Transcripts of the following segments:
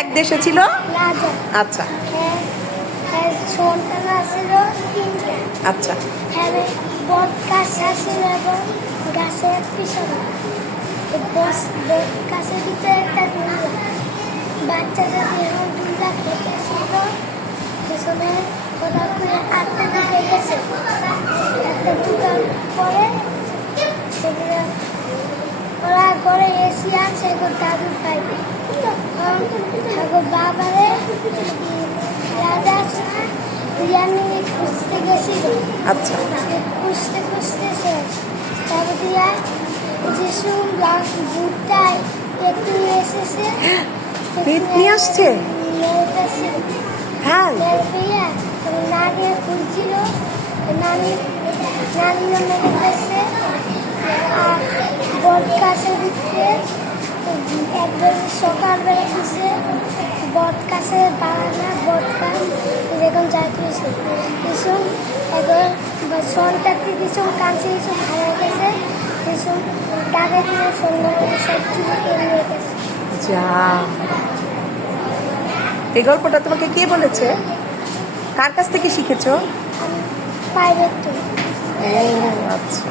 এক দেশে ছিল রাজা। আচ্ছা সন্তান আছিল তিনটা। আচ্ছা বট গাছ আছিল এবং গাছের পিছনে বট গাছের ভিতরে একটা দুলা বাচ্চাটা যেমন দুলা খেতেছিল পিছনে হঠাৎ করে আটটা ঢুকে গেছে। একটা ঢুকার পরে সেগুলো ওরা ঘরে এসি আছে দাদুর পাইবে বাবারে রাজা আছে না বিরিয়ানি খুঁজতে গেছিল। আচ্ছা খুঁজতে খুঁজতে শেষ তারপর দিয়া যে শুনলাম ভুট্টায় একটু এসেছে পেট নিয়ে আসছে হ্যাঁ নানি খুঁজছিল নানিও মেরে গেছে আর বট গাছের ভিতরে একদম সকালবেলা দিছে বট গাছের বাগানা বট গাছ এরকম যাইতেছে কিছু এখন সন্তানটি কিছু কাছে কিছু ভালো গেছে কিছু ডাকে দিয়ে সুন্দর সব কিছু নিয়ে গেছে। যা এই গল্পটা তোমাকে কে বলেছে? কার কাছ থেকে শিখেছো? প্রাইভেট তো ও আচ্ছা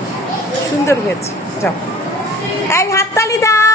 সুন্দর হয়েছে। যাও এই হাততালি দাও।